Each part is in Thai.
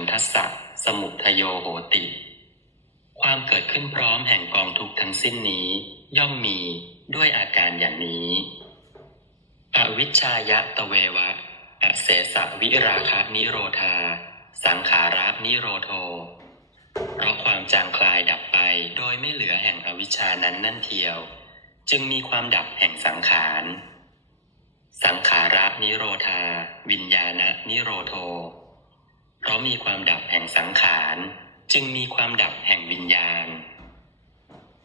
นทัสสะสมุทโยโหติ ความเกิดขึ้นพร้อมแห่งกองทุกทั้งสิ้นนี้ ย่อมมีด้วยอาการอย่างนี้ อวิชชายะตะเววะอเสสะวิราคะนิโรธา สังขาระนิโรโทเพราะความจางคลายดับไปโดยไม่เหลือแห่งอวิชชานั้นนั่นเทียว จึงมีความดับแห่งสังขาร สังขาระนิโรธา วิญญาณนิโรโท เพราะมีความดับแห่งสังขาร จึงมีความดับแห่งวิญญาณ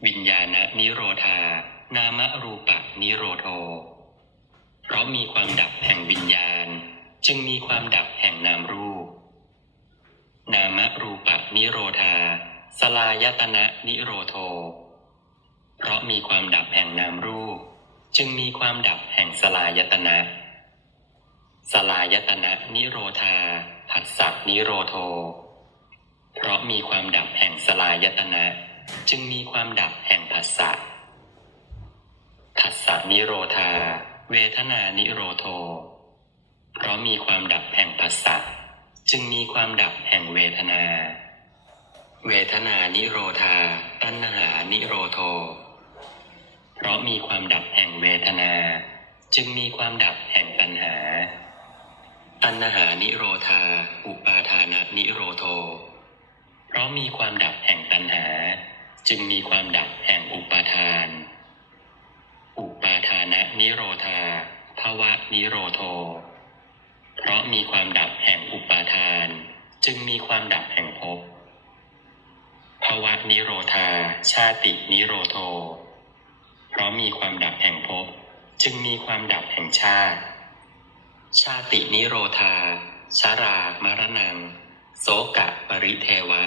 วิญญาณนิโรธา นามรูปะนิโรโท เพราะมีความดับแห่งวิญญาณ จึงมีความดับแห่งนามรูป นามรูปะนิโรธา สลายตนะนิโรโท เพราะมีความดับแห่งนามรูป จึงมีความดับแห่งสลายตนะ สลายตนะนิโรธา ผัสสะนิโรโท เพราะมีความดับแห่งสลายตนะ จึงมีความดับแห่งผัสสะผัสสะนิโรธา เวทนานิโรโท เพราะมีความดับแห่งผัสสะจึงมีความดับแห่งเวทนา เวทนานิโรธา ตัณหานิโรโท เพราะมีความดับแห่งเวทนา จึงมีความดับแห่งตัณหา ตัณหานิโรธา อุปาทานะนิโรโท เพราะมีความดับแห่งตัณหา จึงมีความดับแห่งอุปาทาน อุปาทานะนิโรธาภวะนิโรโท เพราะมีความดับแห่งอุปาทาน จึงมีความดับแห่งภพภวะนิโรธา ชาตินิโรโท เพราะมีความดับแห่งภพจึงมีความดับแห่งชาติ ชาตินิโรธา ชารามรณัง โสกะปริเทวะ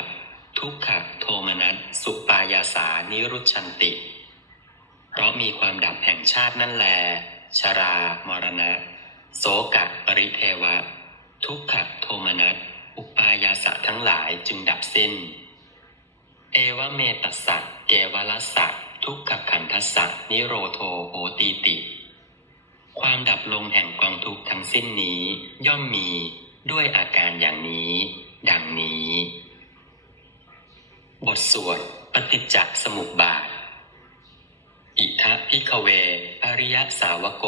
ทุกขะโทมนัสสุปายาสานิรุชันติ เพราะมีความดับแห่งชาตินั่นแล ชารามรณะ โสกะปริเทวะ ทุกขะโทมนัสอุปายาสะทั้งหลายจึงดับสิ้น เอวเมตัสสะเกวลัสสะทุกขขันทัสสะนิโรโทโหตีติ ความดับลงแห่งกองทุกข์ทั้งสิ้นนี้ ย่อมมีด้วยอาการอย่างนี้ ดังนี้ บทสวดปฏิจจสมุปบาท อิทะพิกเว อริยสาวโก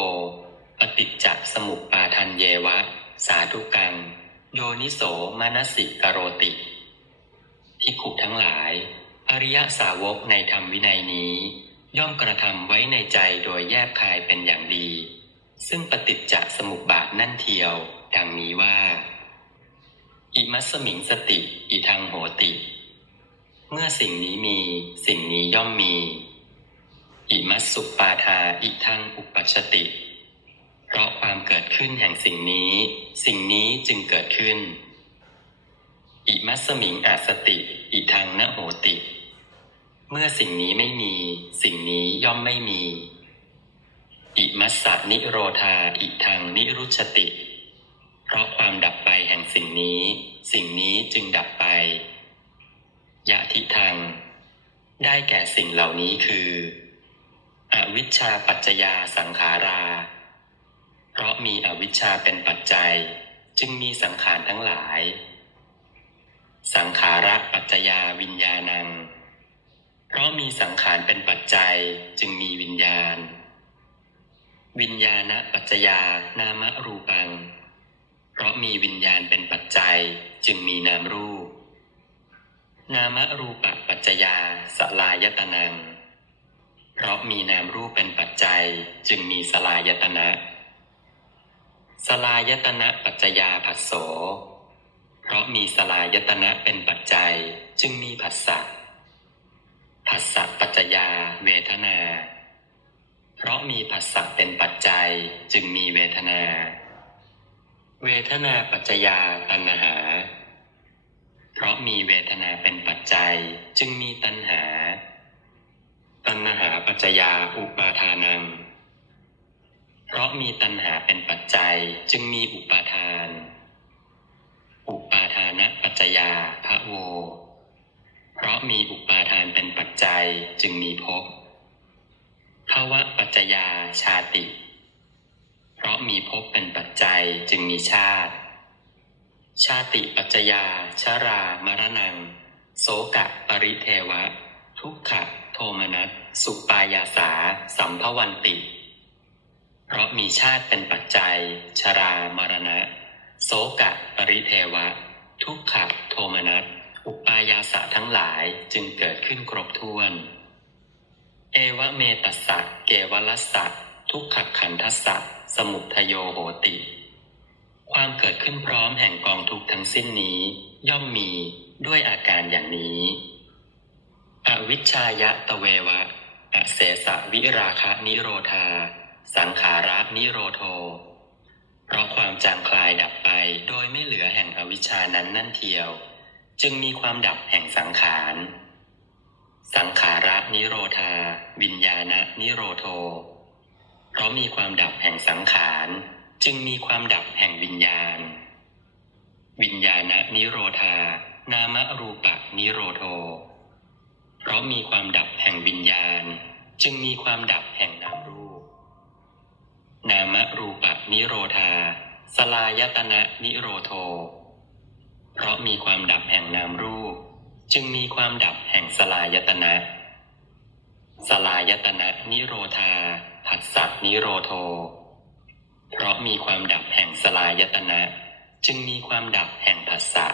ปฏิจจสมุปปาทันเยวะ สาธุกัง โยนิโสมนสิกโรติพิกขุทั้งหลาย อริยสาวกในธรรมวินัยนี้ ย่อมกระทำไว้ในใจโดยแยบคายเป็นอย่างดี ซึ่งปฏิจจสมุปบาทนั่นเทียว ดังนี้ว่า อิมัสมิงสติ อิทังโหติ เมื่อสิ่งนี้มี สิ่งนี้ย่อมมี อิมัสสุปาทาอิทังอุปัชติ เพราะความเกิดขึ้นแห่งสิ่งนี้ สิ่งนี้จึงเกิดขึ้น อิมัสสมิงอาสติ อิทังนโหติ เมื่อสิ่งนี้ไม่มี สิ่งนี้ย่อมไม่มี อิมัสสะนิโรธาอิทังนิรุชติ เพราะความดับไปแห่งสิ่งนี้ สิ่งนี้จึงดับไป ยะทิทัง ได้แก่สิ่งเหล่านี้คือ อวิชชาปัจจยาสังขารา เพราะมีอวิชชาเป็นปัจจัย จึงมีสังขารทั้งหลาย สังขาระปัจจยาวิญญาณัง เพราะมีสังขารเป็นปัจจัยจึงมีวิญญาณ วิญญาณปัจจยานามรูปัง เพราะมีวิญญาณเป็นปัจจัยจึงมีนามรูป นามรูปปัจจยาสลายตนัง เพราะมีนามรูปเป็นปัจจัยจึงมีสลายตนะ สลายตนะปัจจยาผัสโส เพราะมีสลายตนะเป็นปัจจัยจึงมีผัสสะผัสสะปัจจยาเวทนา เพราะมีผัสสะเป็นปัจจัยจึงมีเวทนา เวทนาปัจจยาตัณหา เพราะมีเวทนาเป็นปัจจัยจึงมีตัณหา ตัณหาปัจจยาอุปาทานัง เพราะมีตัณหาเป็นปัจจัยจึงมีอุปาทาน อุปาทานะปัจจยาพระโว เพราะมีอุปาทานเป็นปัจจัยจึงมีภพ ภาวะปัจจยาชาติ เพราะมีภพเป็นปัจจัยจึงมีชาติ ชาติปัจจยาชารามรณัง โสกะปริเทวะ ทุกขะโทมนัสสุปายาสา สัมภวันติ เพราะมีชาติเป็นปัจจัย ชรามรณะ โสกะปริเทวะ ทุกขะโทมนัสอุปายาสะทั้งหลายจึงเกิดขึ้นครบถ้วน เอวเมตัสสะเกวลัสสะทุกขขันทัสสะสมุทโยโหติ ความเกิดขึ้นพร้อมแห่งกองทุกทั้งสิ้นนี้ ย่อมมีด้วยอาการอย่างนี้ อวิชชายะตะเววะอเสสะวิราคะนิโรธา สังขาระนิโรโท เพราะความจางคลายดับไปโดยไม่เหลือแห่งอวิชานั้นนั่นเทียว จึงมีความดับแห่งสังขาร สังขาระนิโรธา วิญญาณนิโรโท เพราะมีความดับแห่งสังขาร จึงมีความดับแห่งวิญญาณ วิญญาณนิโรธา นามรูปะนิโรโท เพราะมีความดับแห่งวิญญาณ จึงมีความดับแห่งนามรูป นามรูปะนิโรธา สลายตนะนิโรโท เพราะมีความดับแห่งนามรูป จึงมีความดับแห่งสลายตนะ สลายตนะนิโรธาผัสสะนิโรโท เพราะมีความดับแห่งสลายตนะ จึงมีความดับแห่งผัสสะ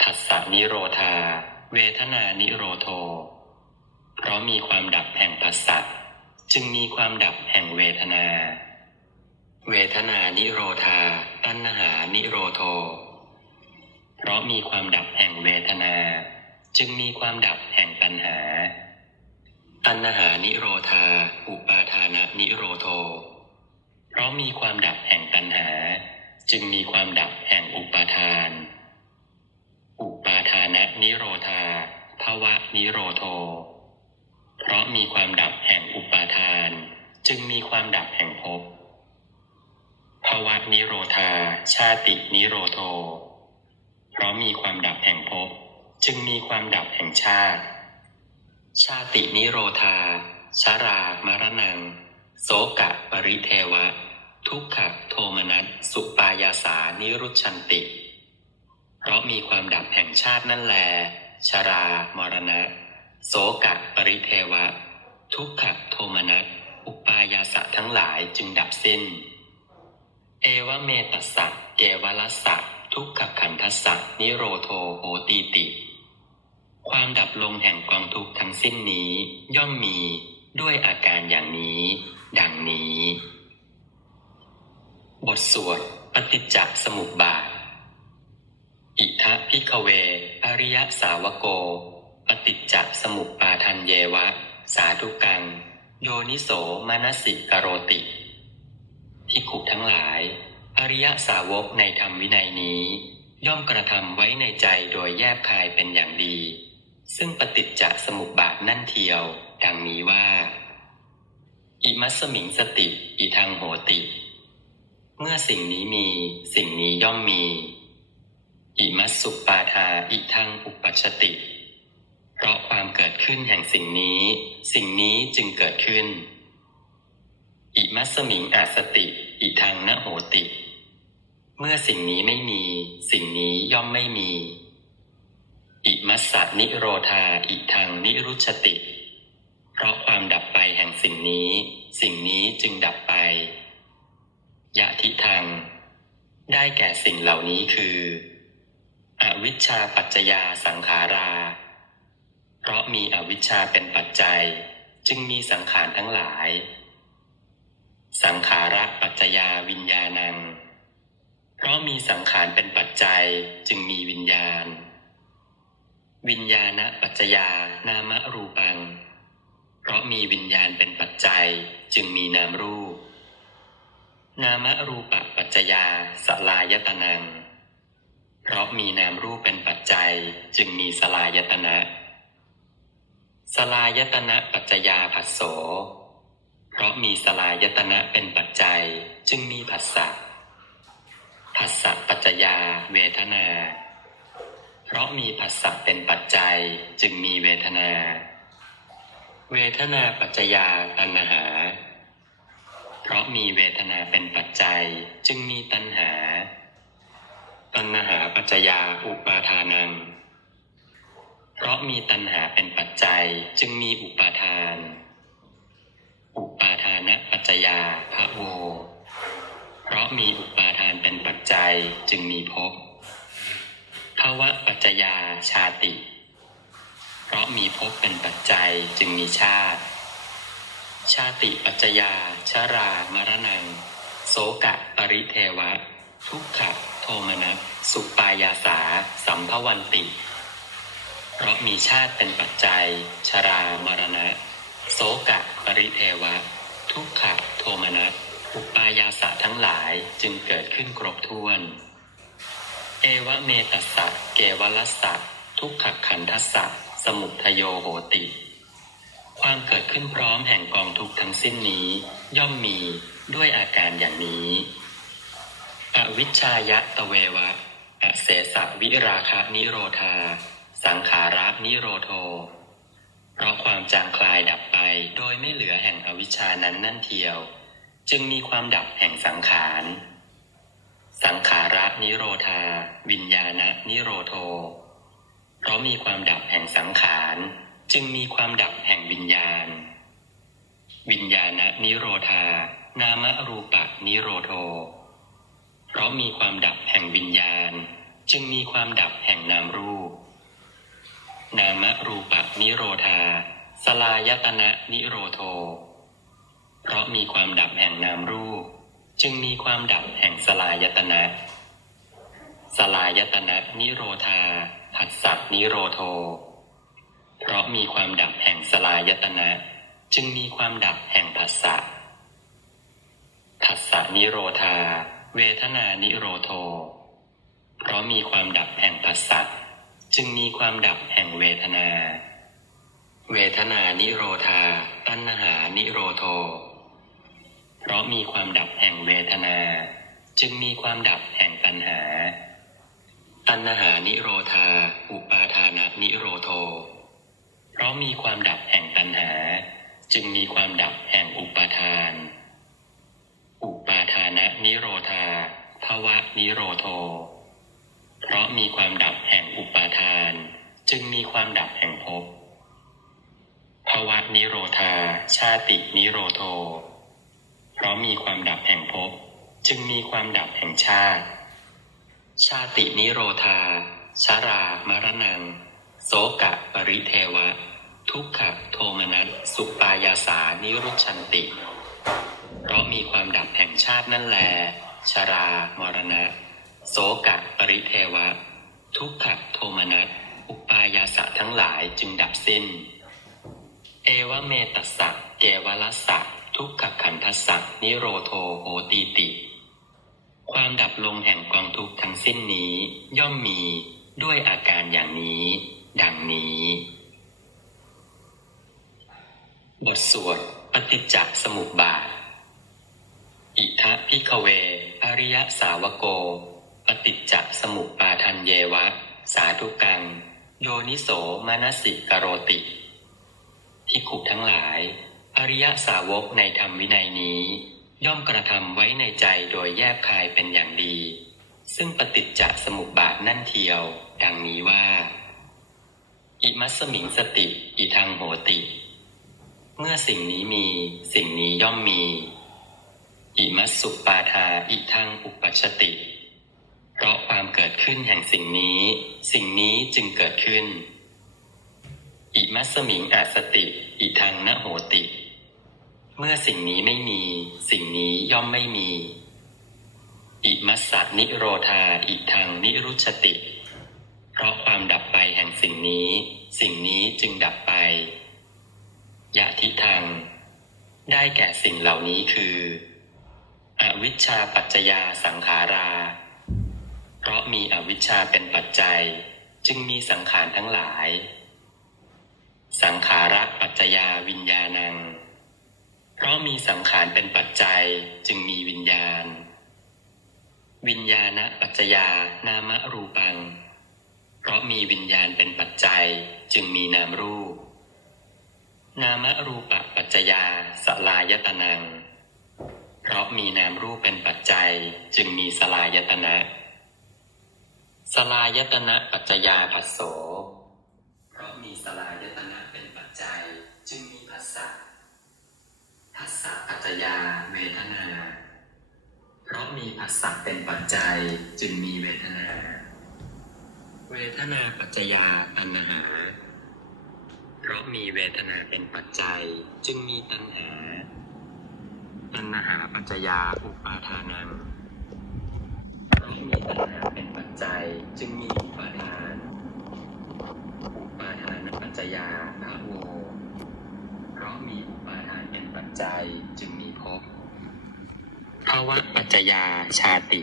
ผัสสะนิโรธา เวทนานิโรโท เพราะมีความดับแห่งผัสสะจึงมีความดับแห่งเวทนา เวทนานิโรธา ตัณหานิโรโท เพราะมีความดับแห่งเวทนา จึงมีความดับแห่งตัณหา ตัณหานิโรธา อุปาทานะนิโรโท เพราะมีความดับแห่งตัณหา จึงมีความดับแห่งอุปาทาน อุปาทานะนิโรธาภวะนิโรโท เพราะมีความดับแห่งอุปาทาน จึงมีความดับแห่งภพภวะนิโรธา ชาตินิโรโท เพราะมีความดับแห่งภพจึงมีความดับแห่งชาติ ชาตินิโรธาชารามรณัง โสกะปริเทวะ ทุกขะโทมนัสสุปายาสานิรุชันติ เพราะมีความดับแห่งชาตินั่นแลชารามรณะ โสกะปริเทวะ ทุกขะโทมนัสอุปายาสะทั้งหลายจึงดับสิ้น เอวเมตัสสะเกวลัสสะ ทุกขขันทัสสะนิโรโทโหตีติ ความดับลงแห่งกองทุกข์ทั้งสิ้นนี้ย่อมมีด้วยอาการอย่างนี้ ดังนี้ บทสวดปฏิจจสมุปบาท อิทะพิกเว อริยสาวโก ปฏิจจสมุปปาทันเยวะ สาธุกัง โยนิโสมนสิกโรติพิกขุทั้งหลาย อริยสาวกในธรรมวินัยนี้ ย่อมกระทำไว้ในใจโดยแยบคายเป็นอย่างดี ซึ่งปฏิจจสมุปบาทนั่นเทียว ดังนี้ว่า อิมัสมิงสติ อิทังโหติ เมื่อสิ่งนี้มีสิ่งนี้ย่อมมี อิมัสสุปปาทาอิทังอุปัชติ เพราะความเกิดขึ้นแห่งสิ่งนี้ สิ่งนี้จึงเกิดขึ้นอิมัสสมิงอาสติ อิทังนโหติ เมื่อสิ่งนี้ไม่มี สิ่งนี้ย่อมไม่มี อิมัสสะนิโรธาอิทังนิรุชติ เพราะความดับไปแห่งสิ่งนี้ สิ่งนี้จึงดับไป ยะทิทังได้แก่สิ่งเหล่านี้คือ อวิชชาปัจจยาสังขารา เพราะมีอวิชชาเป็นปัจจัย จึงมีสังขารทั้งหลาย สังขาระปัจจยาวิญญาณัง เพราะมีสังขารเป็นปัจจัยจึงมีวิญญาณ วิญญาณปัจจยานามรูปัง เพราะมีวิญญาณเป็นปัจจัยจึงมีนามรูป นามรูปปัจจยาสลายตนัง เพราะมีนามรูปเป็นปัจจัยจึงมีสลายตนะ สลายตนะปัจจยาผัสโส เพราะมีสลายตนะเป็นปัจจัยจึงมีผัสสะ ผัสสะปัจจยาเวทนา เพราะมีผัสสะเป็นปัจจัยจึงมีเวทนา เวทนาปัจจยาตัณหา เพราะมีเวทนาเป็นปัจจัยจึงมีตัณหา ตัณหาปัจจยาอุปาทานัง เพราะมีตัณหาเป็นปัจจัยจึงมีอุปาทาน อุปาทานะปัจจยาภะโว เพราะมีอุปาทานเป็นปัจจัยจึงมีภพภาวะปัจจยาชาติ เพราะมีภพเป็นปัจจัยจึงมีชาติ ชาติปัจจยาชารามรณัง โสกะปริเทวะ ทุกขะโทมนัสสุปายาสา สัมภวันติ เพราะมีชาติเป็นปัจจัย ชรามรณะ โสกะปริเทวะ ทุกขะโทมนัส อุปายาสะทั้งหลายจึงเกิดขึ้นครบถ้วน เอวเมตัสสะเกวลัสสะทุกขขันทัสสะสมุทโยโหติ ความเกิดขึ้นพร้อมแห่งกองทุกทั้งสิ้นนี้ ย่อมมีด้วยอาการอย่างนี้อวิชชายะตะเววะอเสสะวิราคะนิโรธา สังขาระนิโรโท เพราะความจางคลายดับไปโดยไม่เหลือแห่งอวิชานั้นนั่นเทียว จึงมีความดับแห่งสังขาร สังขาระนิโรธา วิญญาณนิโรโท เพราะมีความดับแห่งสังขาร จึงมีความดับแห่งวิญญาณ วิญญาณนิโรธา นามรูปะนิโรโท เพราะมีความดับแห่งวิญญาณ จึงมีความดับแห่งนามรูป นามรูปะนิโรธา สลายตนะนิโรโท เพราะมีความดับแห่งนามรูป จึงมีความดับแห่งสลายตนะ สลายตนะนิโรธาผัสสะนิโรโท เพราะมีความดับแห่งสลายตนะ จึงมีความดับแห่งผัสสะผัสสะนิโรธา เวทนานิโรโท เพราะมีความดับแห่งผัสสะจึงมีความดับแห่งเวทนา เวทนานิโรธา ตัณหานิโรโท เพราะมีความดับแห่งเวทนา จึงมีความดับแห่งตัณหา ตัณหานิโรธา อุปาทานะนิโรโท เพราะมีความดับแห่งตัณหา จึงมีความดับแห่งอุปาทาน อุปาทานะนิโรธาภวะนิโรโท เพราะมีความดับแห่งอุปาทาน จึงมีความดับแห่งภพภวะนิโรธา ชาตินิโรโท เพราะมีความดับแห่งภพจึงมีความดับแห่งชาติ ชาตินิโรธา ชารามรณัง โสกะปริเทวะ ทุกขะโทมนัสสุปายาสานิรุชันติ เพราะมีความดับแห่งชาตินั่นแล ชารามรณะ โสกะปริเทวะ ทุกขะโทมนัสอุปายาสะทั้งหลายจึงดับสิ้น เอวเมตัสสะเกวลัสสะ ทุกขขันทัสสะนิโรโทโหตีติ ความดับลงแห่งกองทุกข์ทั้งสิ้นนี้ย่อมมีด้วยอาการอย่างนี้ ดังนี้ บทสวดปฏิจจสมุปบาท อิทะพิกเว อริยสาวโก ปฏิจจสมุปปาทันเยวะ สาธุกัง โยนิโสมนสิกโรติพิกขุทั้งหลาย อริยสาวกในธรรมวินัยนี้ ย่อมกระทำไว้ในใจโดยแยบคายเป็นอย่างดี ซึ่งปฏิจจสมุปบาทนั่นเทียว ดังนี้ว่า อิมัสสมิงสติ อิทังโหติ เมื่อสิ่งนี้มีสิ่งนี้ย่อมมี อิมัสสุปาทาอิทังอุปัชติ เพราะความเกิดขึ้นแห่งสิ่งนี้ สิ่งนี้จึงเกิดขึ้นอิมัสสมิงอาสติ อิทังนโหติ เมื่อสิ่งนี้ไม่มี สิ่งนี้ย่อมไม่มี อิมัสสะนิโรธาอิทังนิรุชติ เพราะความดับไปแห่งสิ่งนี้ สิ่งนี้จึงดับไป ยะทิทังได้แก่สิ่งเหล่านี้คือ อวิชชาปัจจยาสังขารา เพราะมีอวิชชาเป็นปัจจัย จึงมีสังขารทั้งหลาย สังขาระปัจจยาวิญญาณัง เพราะมีสังขารเป็นปัจจัยจึงมีวิญญาณ วิญญาณปัจจยานามรูปัง เพราะมีวิญญาณเป็นปัจจัยจึงมีนามรูป นามรูปปัจจยาสลายตนัง เพราะมีนามรูปเป็นปัจจัยจึงมีสลายตนะ สลายตนะปัจจยาผัสโส เพราะมีสลาย ปัจจยาเวทนา เพราะมีผัสสะเป็นปัจจัยจึงมีเวทนา เวทนาปัจจยาตัณหา เพราะมีเวทนาเป็นปัจจัยจึงมีตัณหา ตัณหาปัจจยาอุปาทานังเพราะมีตัณหาเป็นปัจจัยจึงมีอุปาทาน อุปาทานปัจจยาภาโว ราะมีอุปาทานเป็นปัจจัยจึงมีภพภาวะปัจจยาชาติ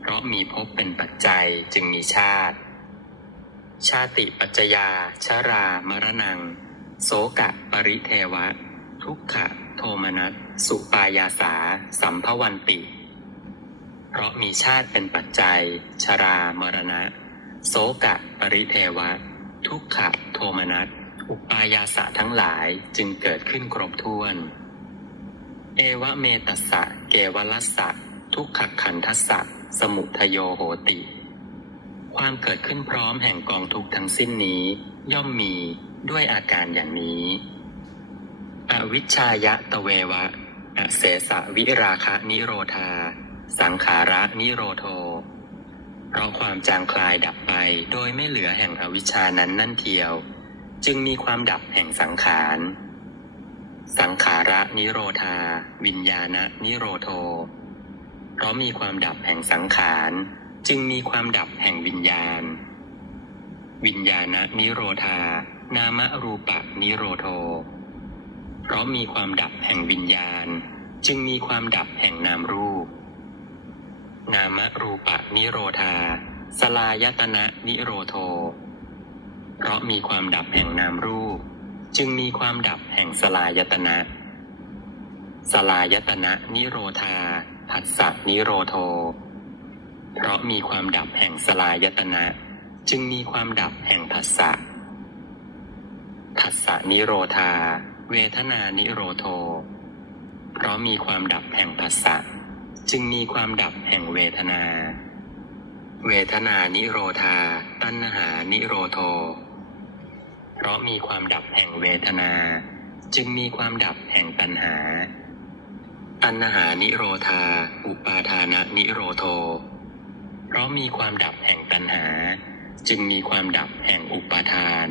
เพราะมีภพเป็นปัจจัยจึงมีชาติ ชาติปัจจยาชารามรณัง โสกะปริเทวะ ทุกขะโทมนัสสุปายาสา สัมภวันติ เพราะมีชาติเป็นปัจจัย ชรามรณะ โสกะปริเทวะ ทุกขะโทมนัส อุปายาสะทั้งหลายจึงเกิดขึ้นครบถ้วน เอวะเมตัสสะเกวลัสสะทุกขขันทัสสะสมุทโยโหติ ความเกิดขึ้นพร้อมแห่งกองทุกทั้งสิ้นนี้ ย่อมมีด้วยอาการอย่างนี้ อวิชายะตะเววะอเสสะวิราคะนิโรธา สังขาระนิโรโท เพราะความจางคลายดับไปโดยไม่เหลือแห่งอวิชชานั้นนั่นเทียว จึงมีความดับแห่งสังขาร สังขาระนิโรธา วิญญาณนิโรโท เพราะมีความดับแห่งสังขาร จึงมีความดับแห่งวิญญาณ วิญญาณนิโรธา นามรูปะนิโรโท เพราะมีความดับแห่งวิญญาณ จึงมีความดับแห่งนามรูป นามรูปะนิโรธา สลายตนะนิโรโท เพราะมีความดับแห่งนามรูป จึงมีความดับแห่งสลายตนะ สลายตนะนิโรธาผัสสะนิโรโท เพราะมีความดับแห่งสลายตนะ จึงมีความดับแห่งผัสสะผัสสะนิโรธา เวทนานิโรโท เพราะมีความดับแห่งผัสสะจึงมีความดับแห่งเวทนา เวทนานิโรธา ตัณหานิโรโท เพราะมีความดับแห่งเวทนา จึงมีความดับแห่งตัณหา ตัณหานิโรธา อุปาทานะนิโรโท เพราะมีความดับแห่งตัณหา จึงมีความดับแห่งอุปาทาน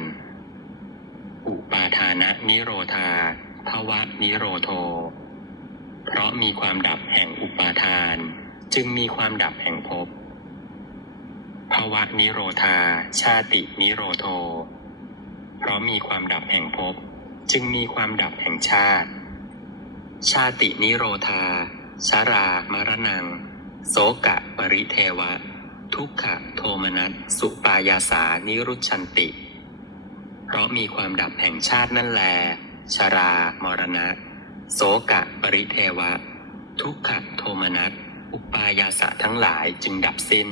อุปาทานะนิโรธาภวะนิโรโท เพราะมีความดับแห่งอุปาทาน จึงมีความดับแห่งภพภวะนิโรธา ชาตินิโรโท เพราะมีความดับแห่งภพจึงมีความดับแห่งชาติ ชาตินิโรธา ชารามรณัง โสกะปริเทวะ ทุกขะโทมนัสสุปายาสานิรุชันติ เพราะมีความดับแห่งชาตินั่นแล ชารามรณะ โสกะปริเทวะ ทุกขะโทมนัสอุปายาสะทั้งหลายจึงดับสิ้น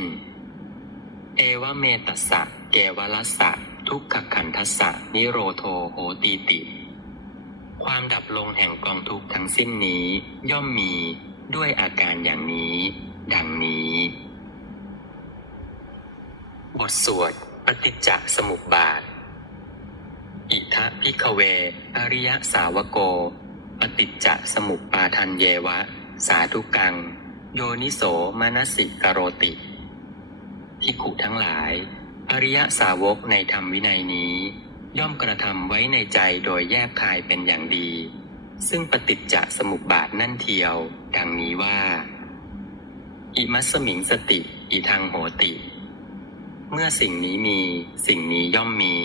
เอวเมตัสสะเกวลัสสะ ทุกขขันทัสสะนิโรโทโหตีติ ความดับลงแห่งกองทุกข์ทั้งสิ้นนี้ย่อมมีด้วยอาการอย่างนี้ ดังนี้ บทสวดปฏิจจสมุปบาท อิทะพิกเว อริยสาวโก ปฏิจจสมุปปาทันเยวะ สาธุกัง โยนิโสมนสิกโรติพิกขุทั้งหลาย อริยสาวกในธรรมวินัยนี้ ย่อมกระทำไว้ในใจโดยแยบคายเป็นอย่างดี ซึ่งปฏิจจสมุปบาทนั่นเทียว ดังนี้ว่า อิมัสมิงสติ อิทังโหติ เมื่อสิ่งนี้มีสิ่งนี้ย่อมมี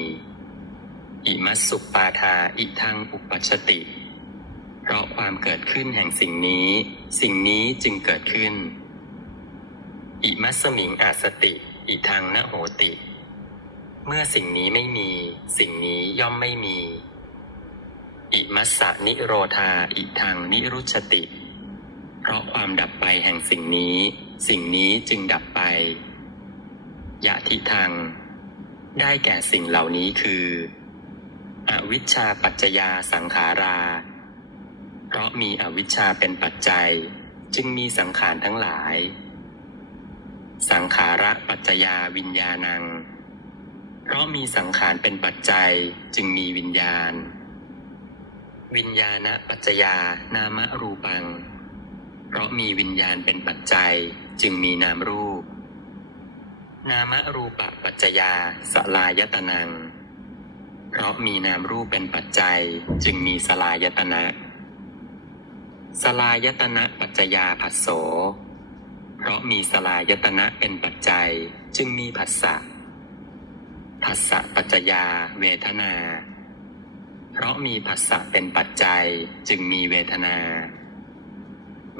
อิมัสสุปาทาอิทังอุปัชติ เพราะความเกิดขึ้นแห่งสิ่งนี้ สิ่งนี้จึงเกิดขึ้น อิมัสสมิงอาสติ อิทังนโหติ เมื่อสิ่งนี้ไม่มี สิ่งนี้ย่อมไม่มี อิมัสสะนิโรธาอิทังนิรุชติ เพราะความดับไปแห่งสิ่งนี้ สิ่งนี้จึงดับไป ยะทิทังได้แก่สิ่งเหล่านี้คือ อวิชชาปัจจยาสังขารา เพราะมีอวิชชาเป็นปัจจัย จึงมีสังขารทั้งหลาย สังขาระปัจจยาวิญญาณัง เพราะมีสังขารเป็นปัจจัยจึงมีวิญญาณ วิญญาณปัจจยานามรูปัง เพราะมีวิญญาณเป็นปัจจัยจึงมีนามรูป นามรูปปัจจยาสลายตนัง เพราะมีนามรูปเป็นปัจจัยจึงมีสลายตนะ สลายตนะปัจจยาผัสโส เพราะมีสลายตนะเป็นปัจจัยจึงมีผัสสะ ผัสสะปัจจยาเวทนา เพราะมีผัสสะเป็นปัจจัยจึงมีเวทนา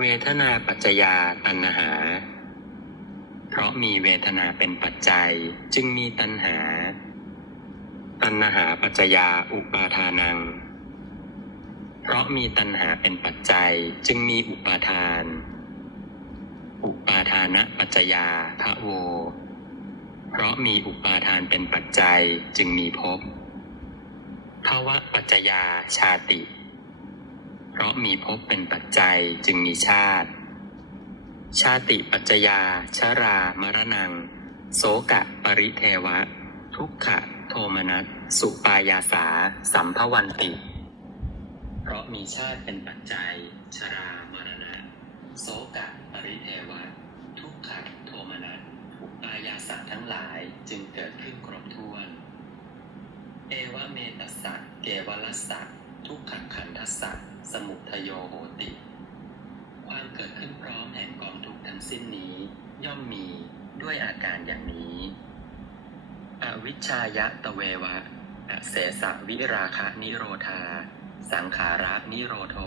เวทนาปัจจยาตัณหา เพราะมีเวทนาเป็นปัจจัยจึงมีตัณหา ตัณหาปัจจยาอุปาทานัง เพราะมีตัณหาเป็นปัจจัยจึงมีอุปาทาน อุปาทานะปัจจยาทะโว เพราะมีอุปาทานเป็นปัจจัยจึงมีภพภาวะปัจจยาชาติ เพราะมีภพเป็นปัจจัยจึงมีชาติ ชาติปัจจยาชารามรณัง โสกะปริเทวะ ทุกขะโทมนัสสุปายาสา สัมภวันติ เพราะมีชาติเป็นปัจจัย ชรามรณะ โสกะปริเทวะ ทุกขะ ปายาสะทั้งหลายจึงเกิดขึ้นครบถ้วน เอวเมตัสสะเกวลัสสะทุกขขันทัสสะสมุทโยโหติ ความเกิดขึ้นพร้อมแห่งกองทุกทั้งสิ้นนี้ ย่อมมีด้วยอาการอย่างนี้ อวิชชายะตะเววะอเสสะวิราคะนิโรธา สังขาระนิโรโท